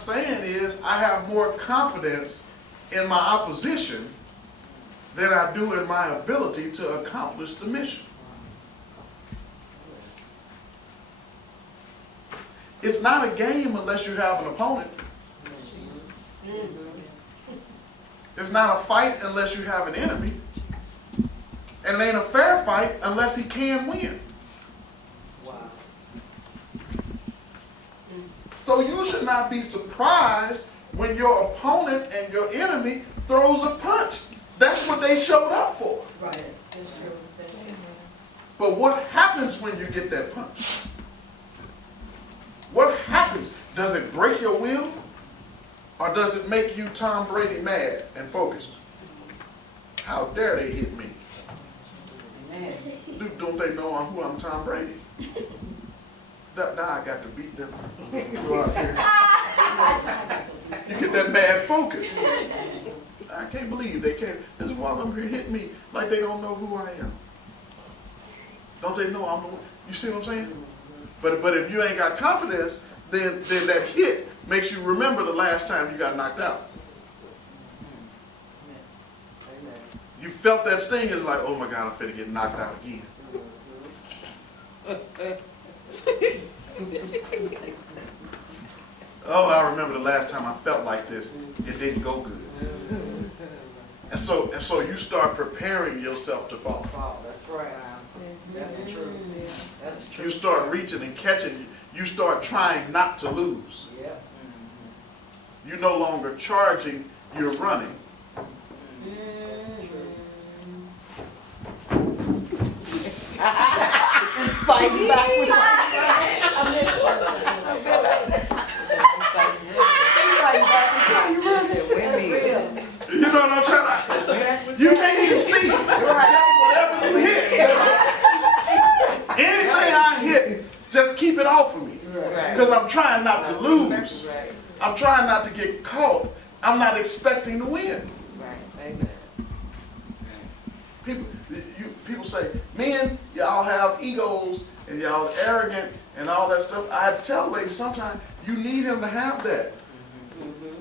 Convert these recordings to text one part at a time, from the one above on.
saying is I have more confidence in my opposition than I do in my ability to accomplish the mission. It's not a game unless you have an opponent. It's not a fight unless you have an enemy. And it ain't a fair fight unless he can win. So you should not be surprised when your opponent and your enemy throws a punch. That's what they showed up for. Right. But what happens when you get that punch? What happens? Does it break your will? Or does it make you Tom Brady mad and focused? How dare they hit me? Don't they know who I'm Tom Brady? Now I got to beat them. Go out here. You get that mad focus. I can't believe they can't. Just walk up here and hit me like they don't know who I am. Don't they know I'm the one? You see what I'm saying? But if you ain't got confidence, then that hit makes you remember the last time you got knocked out. You felt that sting, it's like, oh my God, I'm finna get knocked out again. Oh, I remember the last time I felt like this. It didn't go good. And so you start preparing yourself to fall. That's right. That's the truth. That's the truth. You start reaching and catching. You start trying not to lose. Yeah. You're no longer charging, you're running. Fighting back with You know what I'm trying to? You can't even see. Just whatever you hit. Anything I hit, just keep it off of me. Because I'm trying not to lose. I'm trying not to get caught. I'm not expecting to win. People say, men, y'all have egos and y'all are arrogant and all that stuff. I tell ladies sometimes, you need him to have that.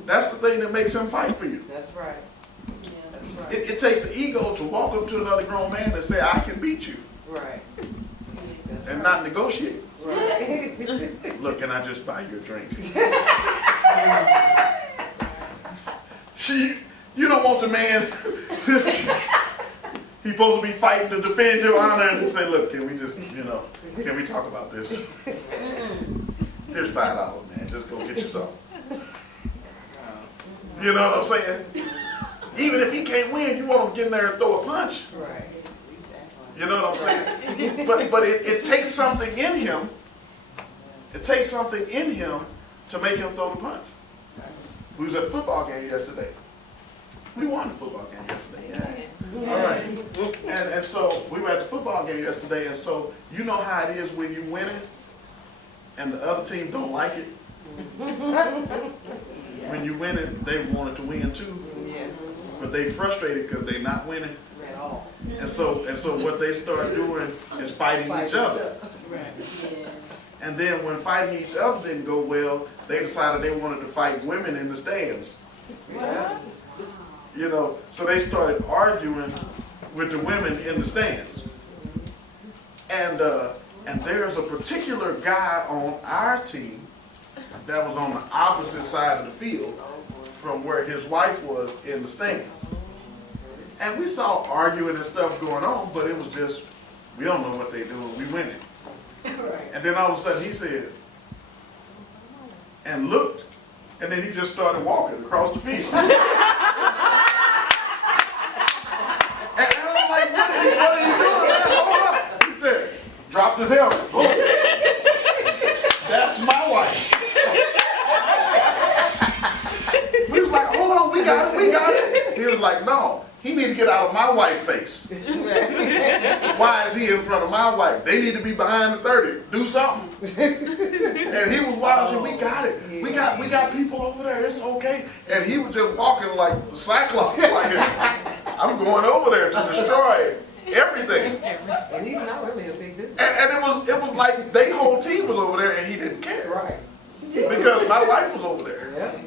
That's the thing that makes him fight for you. That's right. It takes the ego to walk up to another grown man and say, I can beat you. Right. And not negotiate. Right. Look, can I just buy you a drink? You don't want the man, he's supposed to be fighting to defend your honor and just say, look, can we just, can we talk about this? Here's $5, man, just go get you something. You know what I'm saying? Even if he can't win, you want him to get in there and throw a punch. Right. You know what I'm saying? But it takes something in him. It takes something in him to make him throw the punch. We was at the football game yesterday. We won the football game yesterday. Yeah. All right. And so we were at the football game yesterday, and so you know how it is when you win it and the other team don't like it. When you win it, they want it to win too. But they frustrated because they're not winning. And so what they start doing is fighting each other. And then when fighting each other didn't go well, they decided they wanted to fight women in the stands. So they started arguing with the women in the stands. And there's a particular guy on our team that was on the opposite side of the field from where his wife was in the stands. And we saw arguing and stuff going on, but it was just, we don't know what they doing, we winning. And then all of a sudden he said, and looked, and then he just started walking across the field. And I'm like, what are you doing, man? Hold up. He said, dropped his helmet. Oh, that's my wife. We was like, hold on, we got it. He was like, no. He need to get out of my wife's face. Why is he in front of my wife? They need to be behind the 30. Do something. And he was wild. Said, we got it. We got people over there. It's okay. And he was just walking like Cyclops. Like, I'm going over there to destroy everything. And he's not really a big dude. And it was like their whole team was over there and he didn't care. Right. Because my wife was over there. Yeah.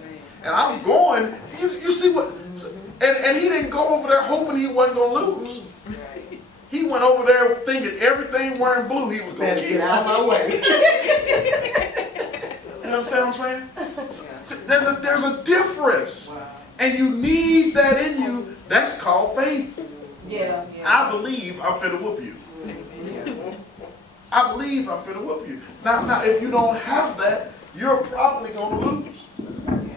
And he didn't go over there hoping he wasn't going to lose. Right. He went over there thinking everything wearing blue he was going to Get kill. out of my way. You understand what I'm saying? Yeah. So there's a difference. Wow. And you need that in you. That's called faith. Yeah. I believe I'm finna whoop you. Yeah. I believe I'm finna whoop you. Now, if you don't have that, you're probably gonna lose. Yeah.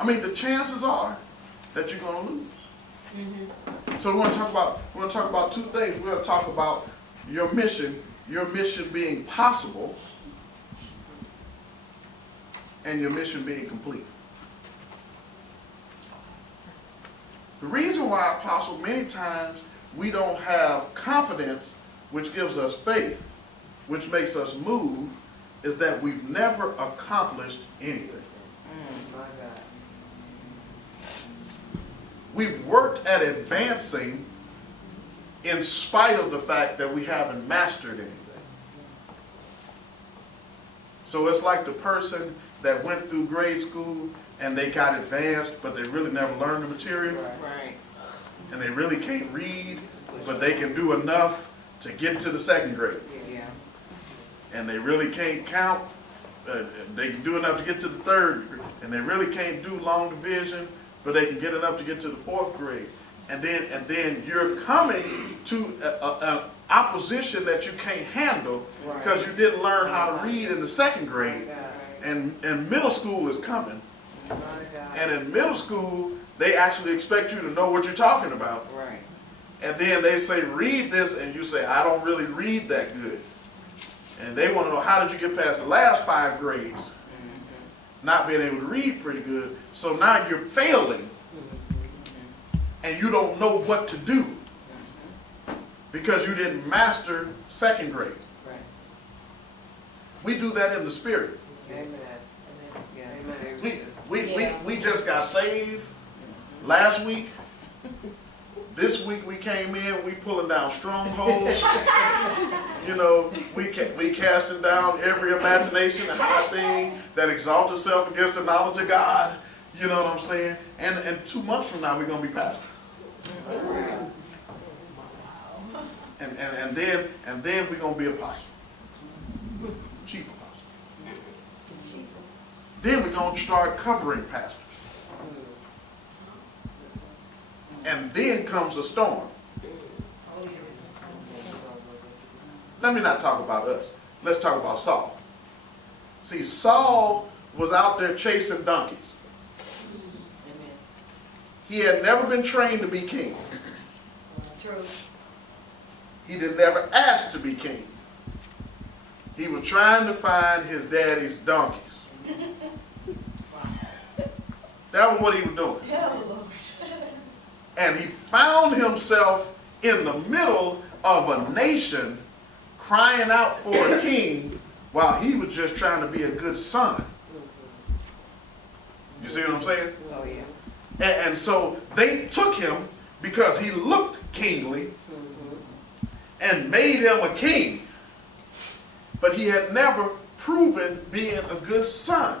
Amen. The chances are that you're gonna lose. So we want to talk about two things. We're gonna talk about your mission being possible, and your mission being complete. The reason why, Apostle, many times we don't have confidence, which gives us faith, which makes us move, is that we've never accomplished anything. My God. We've worked at advancing in spite of the fact that we haven't mastered anything. So it's like the person that went through grade school and they got advanced, but they really never learned the material. Right. And they really can't read, but they can do enough to get to the second grade. Yeah. And they really can't count. They can do enough to get to the third grade. And they really can't do long division, but they can get enough to get to the fourth grade. And then you're coming to an opposition that you can't handle because you didn't learn how to read in the second grade. And middle school is coming. My God. And in middle school, they actually expect you to know what you're talking about. Right. And then they say, read this, and you say, I don't really read that good. And they want to know, how did you get past the last 5 grades? Not being able to read pretty good. So now you're failing, and you don't know what to do because you didn't master second grade. Right. We do that in the spirit. Amen. Yeah. Amen. We just got saved last week. This week we came in, we pulling down strongholds. You know, we casting down every imagination and high thing that exalts itself against the knowledge of God. You know what I'm saying? And 2 months from now we're gonna be pastor. And then we're gonna be apostle. Chief apostle. Then we're gonna start covering pastors. And then comes a storm. Let me not talk about us. Let's talk about Saul. See, Saul was out there chasing donkeys. He had never been trained to be king. True. He didn't ever ask to be king. He was trying to find his daddy's donkeys. That was what he was doing. And he found himself in the middle of a nation crying out for a king while he was just trying to be a good son. You see what I'm saying? Oh, yeah. And so they took him because he looked kingly and made him a king. But he had never proven being a good son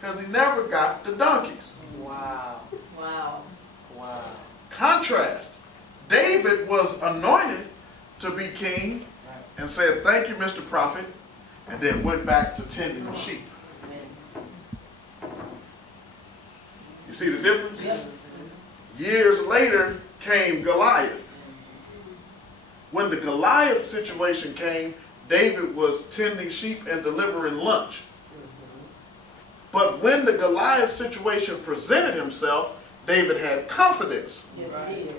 because he never got the donkeys. Wow. Wow. Wow. Contrast, David was anointed to be king and said, thank you, Mr. Prophet, and then went back to tending the sheep. You see the difference? Yep. Years later came Goliath. When the Goliath situation came, David was tending sheep and delivering lunch. But when the Goliath situation presented himself, David had confidence. Yes, he did.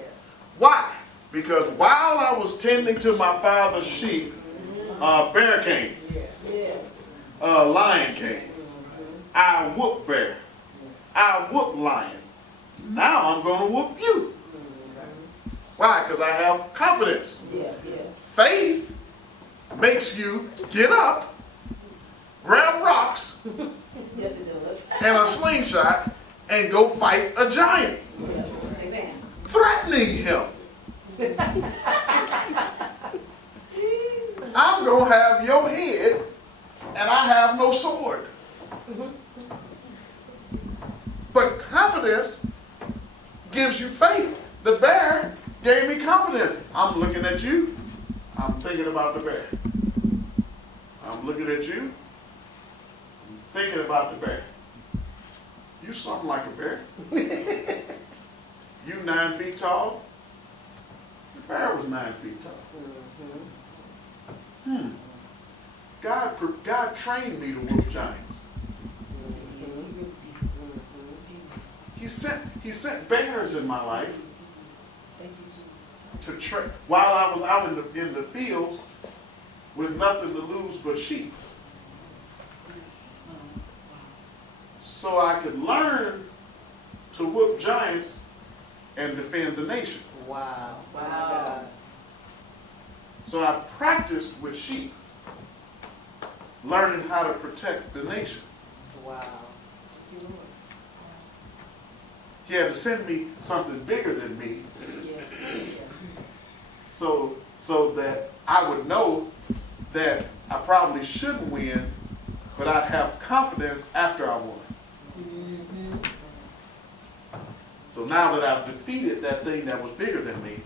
Why? Because while I was tending to my father's sheep, a bear came, Yeah. a lion came. I whooped bear. I whooped lion. Now I'm going to whoop you. Why? Because I have confidence. Yeah. Yeah. Faith makes you get up, grab rocks Yes, it does. and a slingshot and go fight a giant, Yeah. Amen. threatening him. I'm going to have your head and I have no sword. But confidence confidence gives you faith. The bear gave me confidence. I'm looking at you. I'm thinking about the bear. I'm looking at you. I'm thinking about the bear. You something like a bear. You 9 feet tall. The bear was 9 feet tall. God trained me to whoop giants. He sent bears in my life to train while I was out in the fields with nothing to lose but sheep. So I could learn to whoop giants and defend the nation. Wow. Wow. So I practiced with sheep, learning how to protect the nation. Wow. He had to send me something bigger than me so that I would know that I probably shouldn't win, but I'd have confidence after I won. So now that I've defeated that thing that was bigger than me,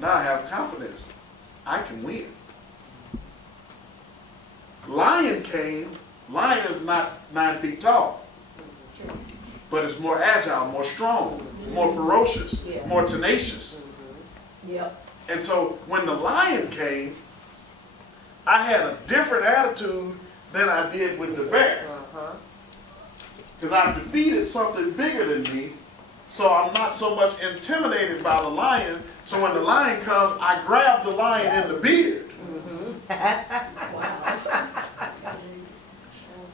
now I have confidence. I can win. Lion came. Lion is not 9 feet tall, but it's more agile, more strong, more ferocious, more tenacious. Yep. And so when the lion came, I had a different attitude than I did with the bear. Because I defeated something bigger than me, so I'm not so much intimidated by the lion. So when the lion comes, I grab the lion in the beard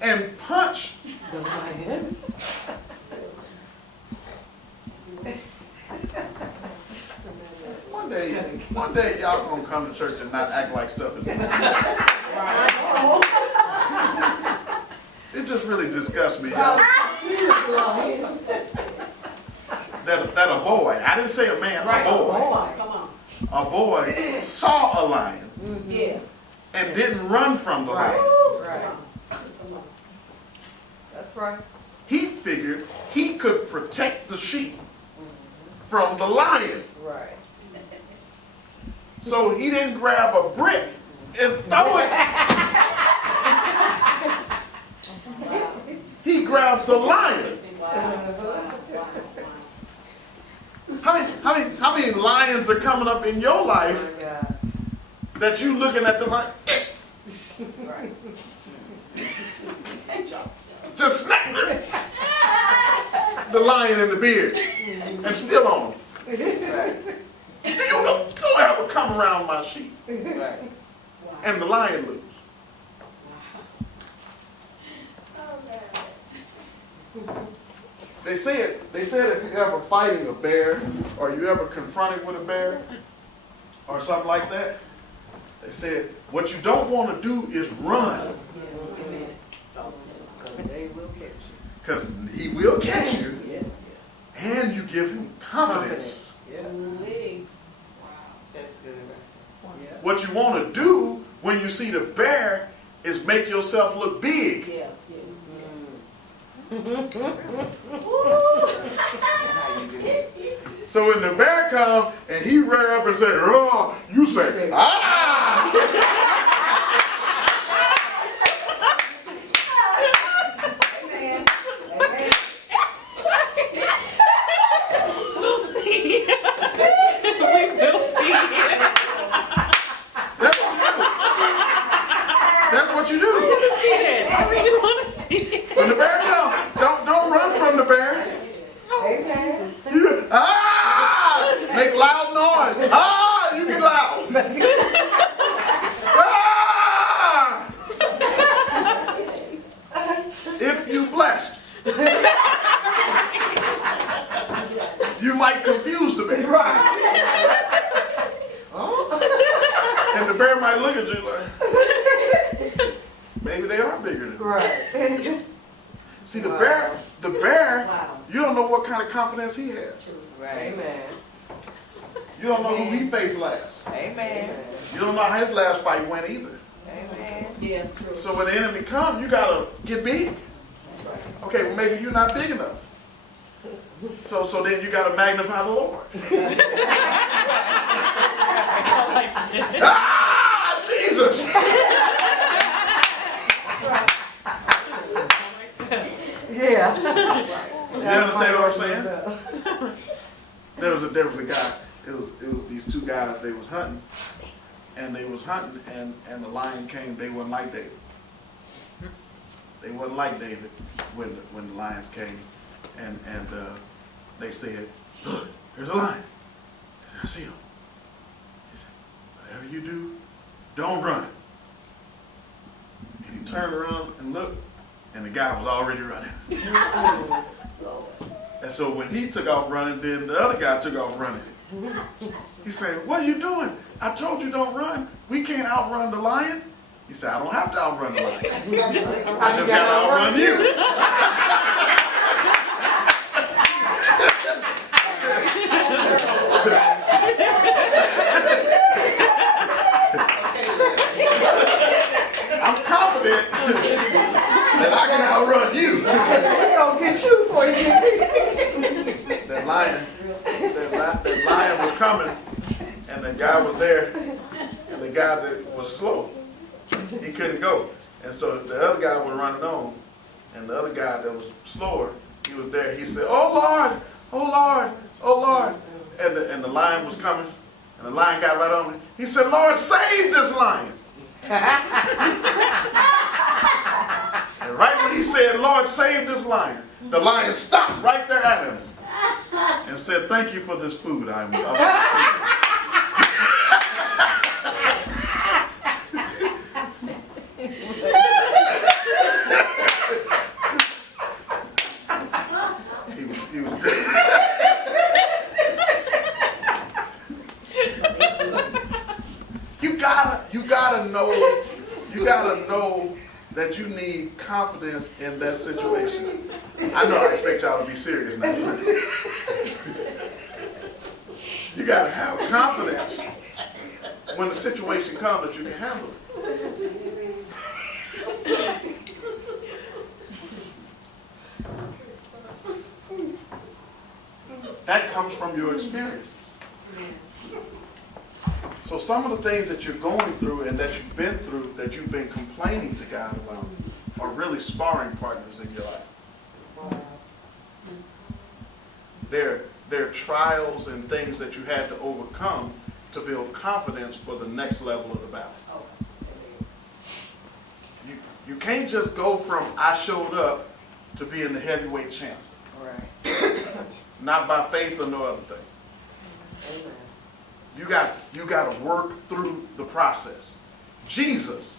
and punch The lion. One day y'all gonna come to church and not act like stuff is normal. It just really disgusts me, y'all. That a boy, I didn't say a man, a boy. Come on. A boy saw a lion Yeah. and didn't run from the lion. Right. Come on. That's right. He figured he could protect the sheep from the lion. Right. So he didn't grab a brick and throw it. He grabbed the lion. How many lions are coming up in your life Oh my God. that you looking at the lion? Right. Just snap the lion in the beard and still on him. Right. You don't ever come around my sheep. Right. And the lion lose. They said if you're ever fighting a bear or you ever confronted with a bear or something like that, they said what you don't want to do is run, Because they will catch you. because he will catch you and you give him confidence. Yeah. That's good. Yeah. What you want to do when you see the bear is make yourself look big. Yeah. How you do it? So when the bear comes and he rear up and say, "Oh," you say, "Ah!" We'll see. We will see. That's what you do. See it. We do want to see it. When the bear comes, don't run from the bear. Amen. You, ah! Make loud noise. Ah! You get loud. Ah! If you blessed, you might confuse the bear. Right. And the bear might look at you like, maybe they are bigger than you. Right. See, the bear, Wow. you don't know what kind of confidence he has. Right. Amen. You don't know who he faced last. Amen. You don't know how his last fight went either. Amen. Yeah, true. So when the enemy comes, you gotta get big. That's right. Okay, well maybe you're not big enough. So then you got to magnify the Lord. Ah, Jesus! Yeah. You understand what I'm saying? There was a guy. It was these two guys. They was hunting, and the lion came. They wasn't like David. They wasn't like David when the lions came, and they said, "Look, there's a lion." I see him. He said, "Whatever you do, don't run." And he turned around and looked, and the guy was already running. And so when he took off running, then the other guy took off running. He said, "What are you doing? I told you don't run. We can't outrun the lion." He said, "I don't have to outrun the lion. I just got to outrun you." I'm confident that I can outrun you. They're gonna get you before you get me. That lion was coming, and the guy was there, and the guy that was slow, he couldn't go. And so the other guy was running on, and the other guy that was slower, he was there. He said, "Oh Lord, oh Lord, oh Lord." And the lion was coming, and the lion got right on him. He said, "Lord, save this lion." And right when he said, "Lord, save this lion," the lion stopped right there at him and said, "Thank you for this food I'm about to He was you gotta know that you need confidence in that situation. I know I expect y'all to be serious now. You gotta have confidence when the situation comes that you can handle it. That comes from your experience. So some of the things that you're going through and that you've been through, that you've been complaining to God about, are really sparring partners in your life. They're trials and things that you had to overcome to build confidence for the next level of the battle. You can't just go from "I showed up" to being the heavyweight champ. Right. Not by faith or no other thing. Amen. You got to work through the process. Jesus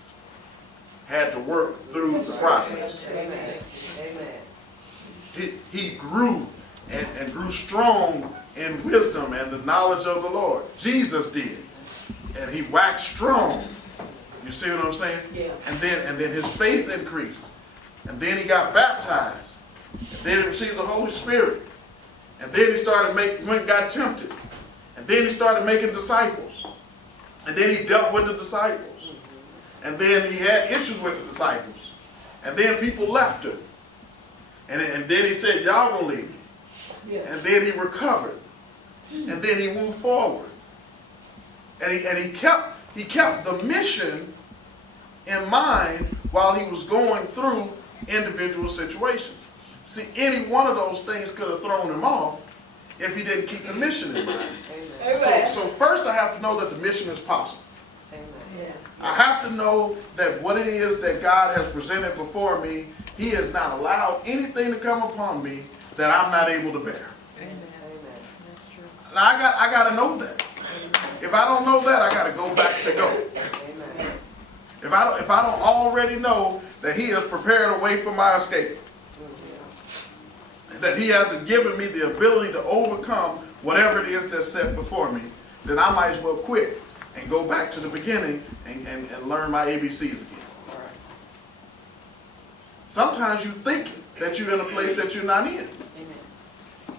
had to work through the process. Amen. Amen. He grew and grew strong in wisdom and the knowledge of the Lord. Jesus did. And he waxed strong. You see what I'm saying? Yeah. And then his faith increased. And then he got baptized. And then he received the Holy Spirit. And then he got tempted. And then he started making disciples. And then he dealt with the disciples. And then he had issues with the disciples. And then people left him. And then he said, "Y'all gonna leave me." Yeah. And then he recovered. And then he moved forward. And he kept the mission in mind while he was going through individual situations. See, any one of those things could have thrown him off if he didn't keep the mission in mind. Amen. So first I have to know that the mission is possible. Amen. Yeah. I have to know that what it is that God has presented before me, he has not allowed anything to come upon me that I'm not able to bear. Amen. Now I got to know that. If I don't know that, I got to go back to go. Amen. If I don't already know that he has prepared a way for my escape, that he hasn't given me the ability to overcome whatever it is that's set before me, then I might as well quit and go back to the beginning and learn my ABCs again. All right. Sometimes you think that you're in a place that you're not in. Amen.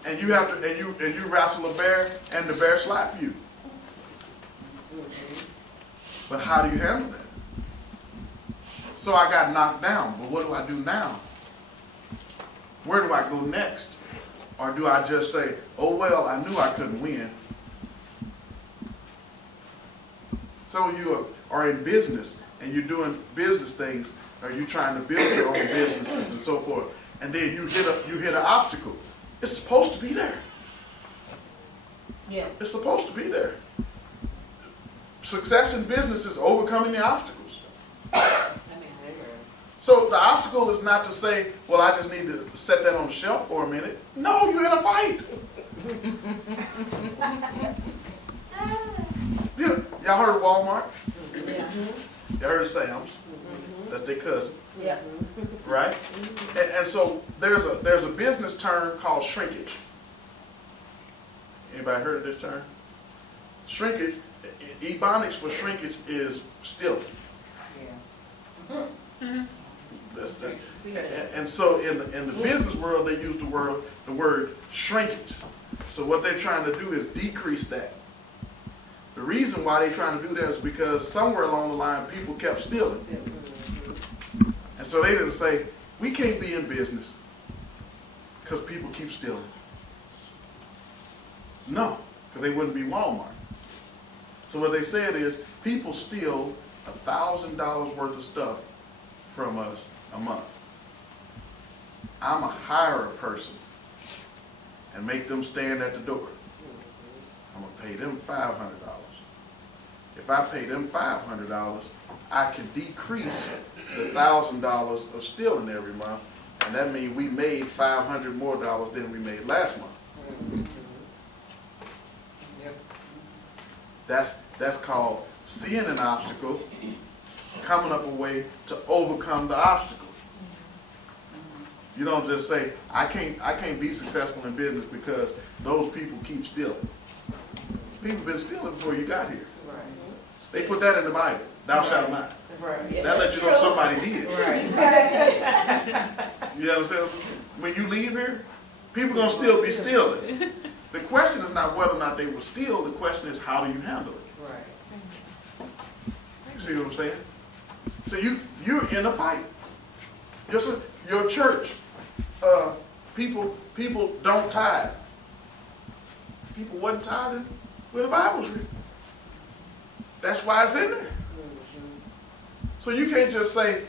And you have to and you wrestle a bear and the bear slap you. But how do you handle that? So I got knocked down, but what do I do now? Where do I go next? Or do I just say, oh, well, I knew I couldn't win? So you are in business and you're doing business things, or you're trying to build your own businesses and so forth, and then you hit an obstacle. It's supposed to be there. Yeah. It's supposed to be there. Success in business is overcoming the obstacles. So the obstacle is not to say, well, I just need to set that on the shelf for a minute. No, you're in a fight. You know, y'all heard of Walmart? Yeah. Y'all heard of Sam's? That's their cousin, Yeah. right? And so there's a business term called shrinkage. Anybody heard of this term? Shrinkage, ebonics for shrinkage is stealing. And so in the business world, they use the word shrinkage. So what they're trying to do is decrease that. The reason why they're trying to do that is because somewhere along the line, people kept stealing. And so they didn't say, we can't be in business because people keep stealing. No, because they wouldn't be Walmart. So what they said is, people steal $1,000 worth of stuff from us a month. I'm going to hire a person and make them stand at the door. I'm going to pay them $500. If I pay them $500, I can decrease the $1,000 of stealing every month, and that means we made $500 more than we made last month. That's called seeing an obstacle, coming up a way to overcome the obstacle. You don't just say, I can't be successful in business because those people keep stealing. People been stealing before you got here. They put that in the Bible. Thou shalt not. Right. That lets you know somebody did. Right. You understand? When you leave here, people gonna still be stealing. The question is not whether or not they will steal. The question is, how do you handle it? You see what I'm saying? So you're in a fight. Your church, people don't tithe. People wasn't tithing when the Bible was written. That's why it's in there. So you can't just say,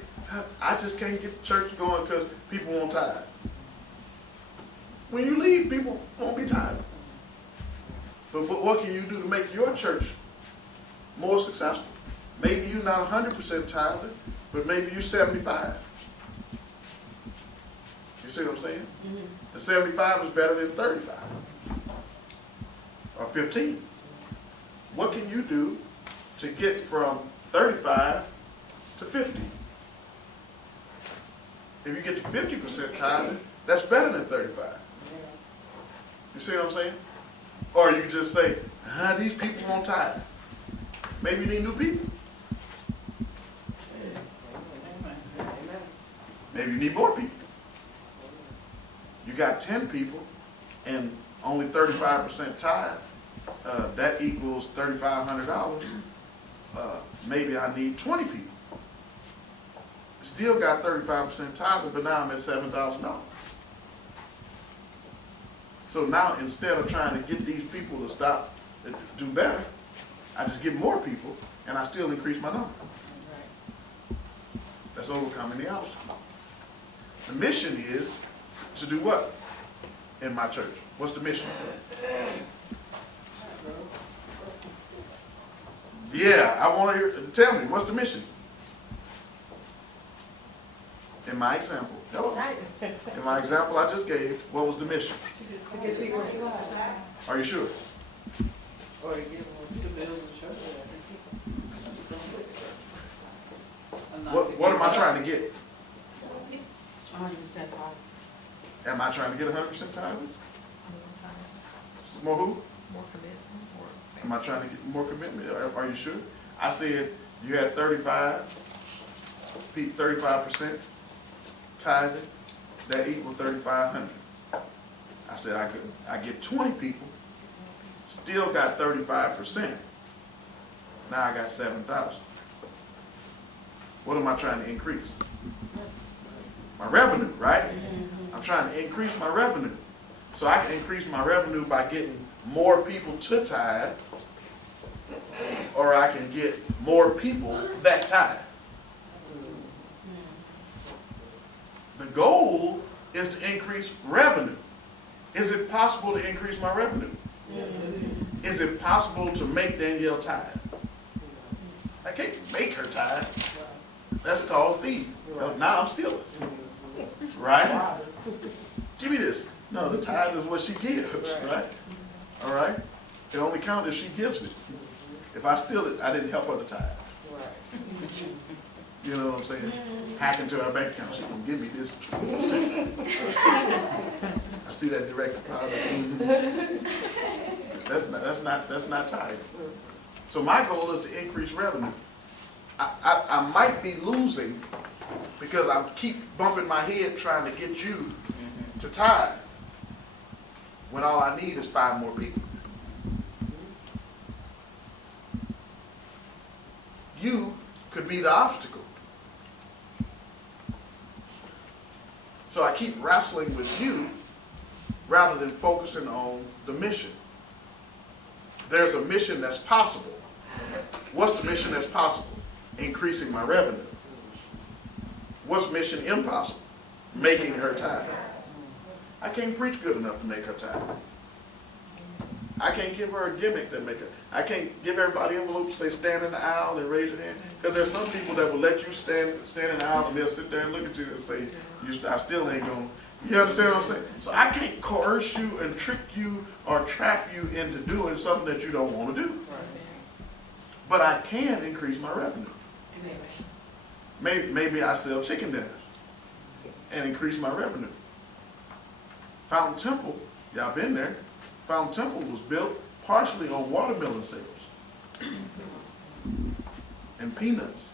I just can't get the church going because people won't tithe. When you leave, people won't be tithing. But what can you do to make your church more successful? Maybe you're not 100% tither, but maybe you're 75. You see what I'm saying? The 75 is better than 35 or 15. What can you do to get from 35 to 50? If you get to 50% tithing, that's better than 35. You see what I'm saying? Or you can just say, these people won't tithe. Maybe you need new people. Maybe you need more people. You got 10 people and only 35% tithe. That equals $3,500. Maybe I need 20 people. Still got 35% tithe, but now I'm at $7,000. So now instead of trying to get these people to stop, to do better, I just get more people and I still increase my number. That's overcoming the obstacle. The mission is to do what in my church? What's the mission? Yeah, I want to hear, tell me, what's the mission? In my example, hello? In my example I just gave, what was the mission? Are you sure? Or to give them to build the church. What am I trying to get? 100% Am I trying to get 100% tithing? More who? more commitment, more. Am I trying to get more commitment? Are you sure? I said you had 35% tithing. That equals 3,500. I said I get 20 people, still got 35%. Now I got 7,000. What am I trying to increase? My revenue, right? I'm trying to increase my revenue. So I can increase my revenue by getting more people to tithe, or I can get more people that tithe. The goal is to increase revenue. Is it possible to increase my revenue? Is it possible to make Danielle tithe? I can't make her tithe. That's called thieving. Now I'm stealing. Right? Give me this. No, the tithe is what she gives, right? All right? It only counts if she gives it. If I steal it, I didn't help her to tithe. You know what I'm saying? Hack into our bank account. She's gonna give me this. I see that direct deposit. That's not tithe. So my goal is to increase revenue. I might be losing because I keep bumping my head trying to get you to tithe, when all I need is 5 more people. You could be the obstacle. So I keep wrestling with you rather than focusing on the mission. There's a mission that's possible. What's the mission that's possible? Increasing my revenue. What's mission impossible? Making her tithe. I can't preach good enough to make her tithe. I can't give her a gimmick that make her. I can't give everybody envelopes, say stand in the aisle and raise your hand. Because there's some people that will let you stand in the aisle and they'll sit there and look at you and say, I still ain't going. You understand what I'm saying? So I can't coerce you and trick you or trap you into doing something that you don't want to do. But I can increase my revenue. Maybe I sell chicken dinners and increase my revenue. Fountain Temple, y'all been there. Fountain Temple was built partially on watermelon sales and peanuts.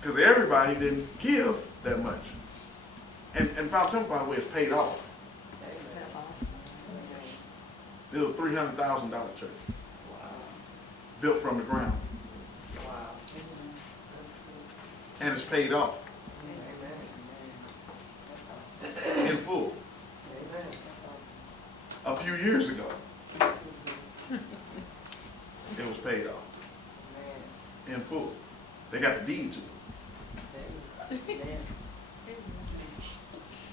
Because everybody didn't give that much. And Fountain Temple, by the way, is paid off. It was a $300,000 church. Built from the ground. And it's paid off. In full. A few years ago, it was paid off. In full. They got the deed to it.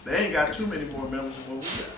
They ain't got too many more members than what we got.